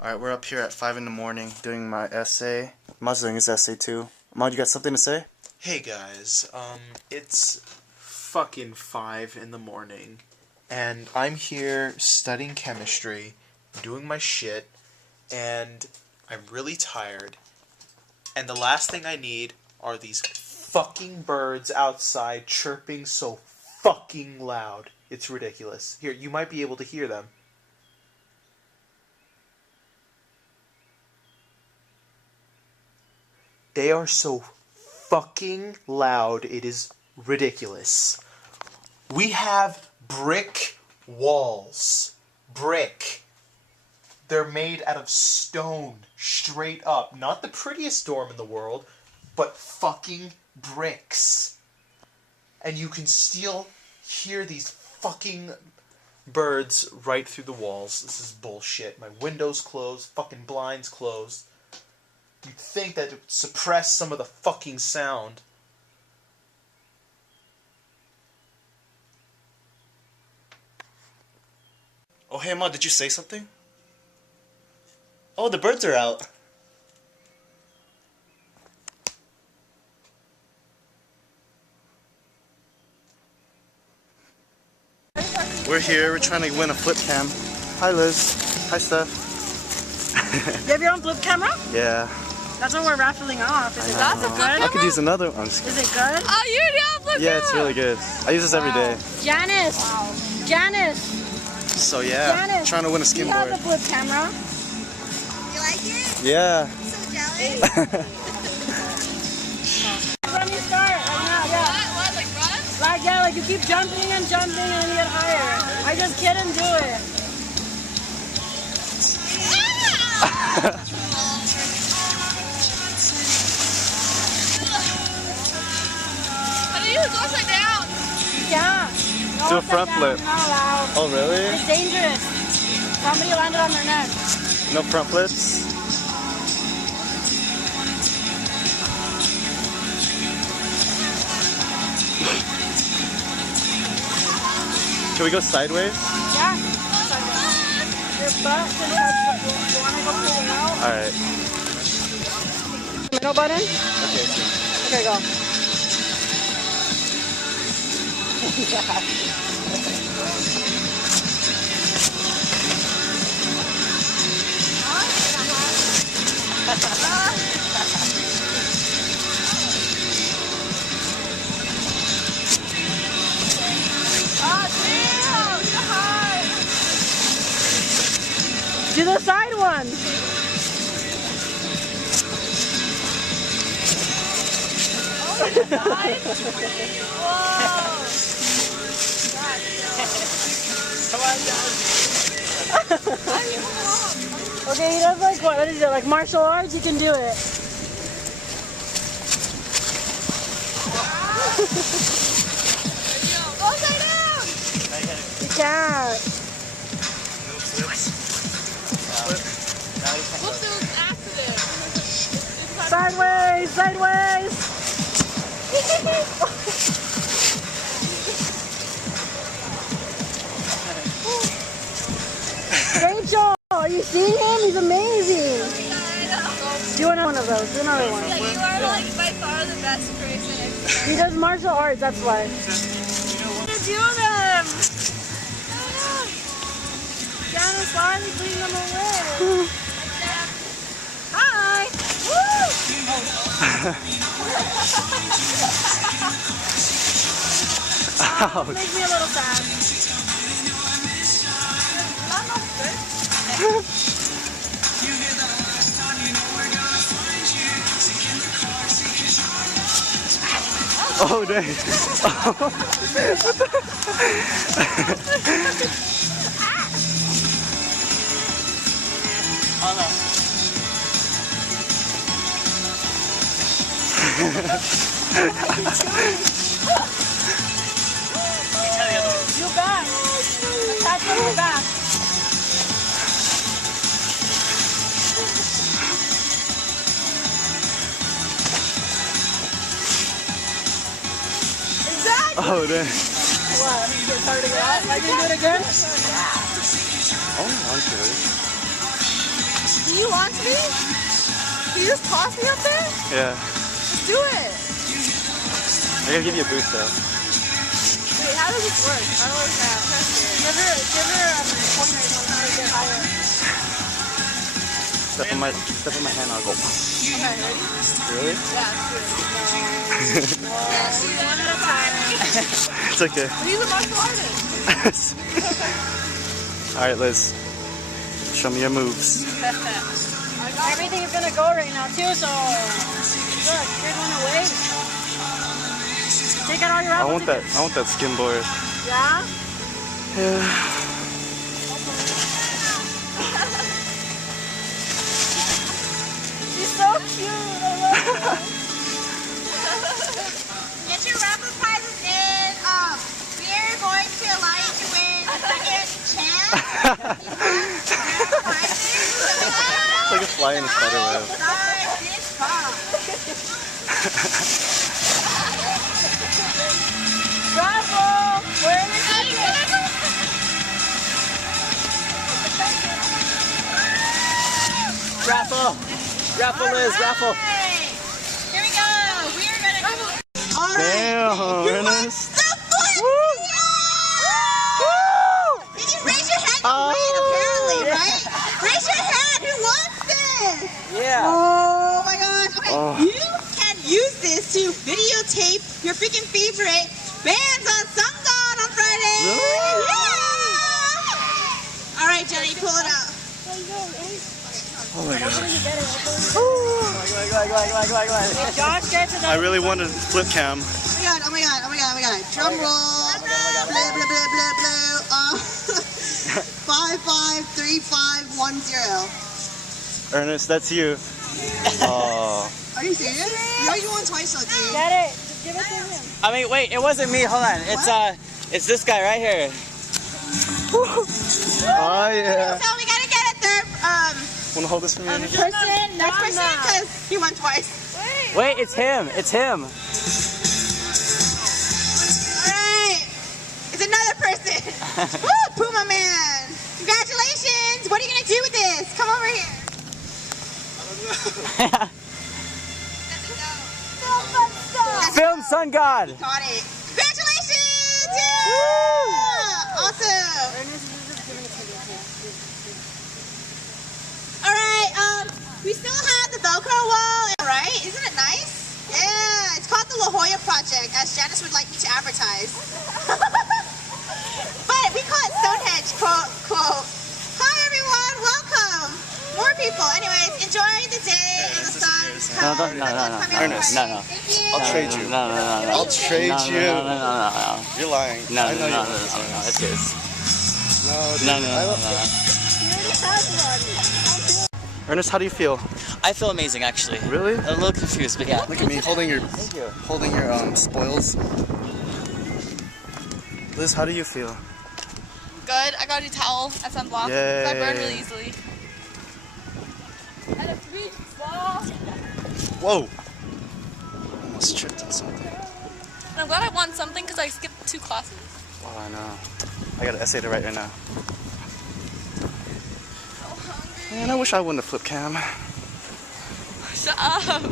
Alright, we're up here at 5 in the morning doing my essay. Ma's doing his essay too. Ma, you got something to say? Hey guys, it's fucking 5 in the morning, and I'm here studying chemistry, doing my shit, and I'm really tired, and the last thing I need are these fucking birds outside chirping so fucking loud. It's ridiculous. Here, you might be able to hear them. They are so fucking loud, it is ridiculous. We have brick walls. Brick. They're made out of stone, straight up. Not the prettiest dorm in the world, but fucking bricks. And you can still hear these fucking birds right through the walls. This is bullshit. My window's closed, fucking blinds closed. You'd think that it would suppress some of the fucking sound. Oh, hey Ma, did you say something? Oh, the birds are out. We're here, we're trying to win a flip cam. Hi Liz. Hi Steph. You have your own flip camera? Yeah. That's what we're raffling off. Is it good? I could use another one. Is it good? Oh, you do have flip camera? Yeah, it's really good. I use this every day. Janice! Wow. Janice! So yeah, Janice, trying to win a you have skimboard. the flip camera. You like it? Yeah. I'm so jealous. When you start, right now, yeah. What? Like run? Like, yeah, like you keep jumping and jumping and then you get higher. I just couldn't do it. How do you go upside down? Yeah. Do a front flip. Not allowed. Oh really? It's dangerous. Somebody landed on their neck. No front flips? Can we go sideways? Yeah. Your butt can touch the floor. You want to go pull it out? Alright. Middle button? Okay, so Okay, go. Do the side one. Okay, he does like what is it? Like martial arts? You can do it. Upside down! You can't. Whoops, it was an accident. Sideways, sideways. Rachel, are you seeing him? He's amazing. Do one of those. Do another one. Yeah, you are like by far the best person. He does martial arts, that's why. To do them! Janice, why are you putting them away? Hi! ouch. Makes me a little sad. Oh dang. Oh no. You back. Attach on your back. Oh dang. What? It's hard to get out? Like you do it again? Oh, I'm sure. you launch me? Can you just toss me up there? Yeah. Let's do it. I gotta give you a boost though. Wait, how does this work? I don't understand. Give her pointers on how to get higher. Step on my hand, I'll go. Okay, ready? Really? Yeah, let's do it. One at a time. It's okay. He's a martial artist. Alright, Liz. Show me your moves. Everything is gonna go right now too, so look, here's one away. Take out all your I raffle want that. tickets. I want that skin board. Yeah? Yeah. She's so cute. I love her. Get your raffle prizes in. We're going to allow you to win a second chance. It's like a fly in a spider web. Bravo! We're in the ticket. Raffle! Raffle, Liz, raffle! Here we go. We're gonna go. All right. Damn, Ernest. The foot. Woo! Did you raise your hand? You win, apparently, right? Raise your hand. Who wants this? Yeah! Oh my gosh. Okay, Oh. you can use this to videotape your freaking favorite bands on Sunggon on Friday. Really? Yeah! All right, Jenny, pull it out. Oh my god. Josh gets it. I really wanted a flip cam. Oh my god, oh my god, oh my god, oh my god. Drum roll. Blah, blah, blah, blah, blah. 553510. Ernest, that's you. Oh. Are you serious? You already won twice, so dude. Get it. Just give it to him. I mean, wait, it wasn't me. Hold on. It's this guy right here. Oh yeah. So we gotta get a third, Wanna hold this for me? Ernest? Person, next person, because he won twice. Wait, it's him. It's him. Alright. It's another person. Woo, Puma Man. Congratulations. What are you gonna do with this? Come over here. Film Sun God. Got it. Congratulations! Yeah! Awesome. Alright, we still have the Velcro Wall, right? Isn't it nice? Yeah, it's called the La Jolla Project, as Janice would like me to advertise. But we call it Stonehenge, quote. Hi everyone, welcome. More people. Anyways, enjoy the day and the sun. No. Ernest. No. Thank you. I'll trade you. No. I'll trade you. No. You're lying. No, I know you. it's his. No, dude. No. He already has one. Ernest, how do you feel? I feel amazing, actually. Really? I'm a little confused, but yeah. Look at me holding your spoils. Liz, how do you feel? Good. I got a towel and sunblock. Yay. I burn really easily. And a free ball. Whoa! Almost tripped on something. And I'm glad I won something because I skipped 2 classes. Oh, I know. I got an essay to write right now. So hungry. Man, I wish I won the flip cam. Shut up.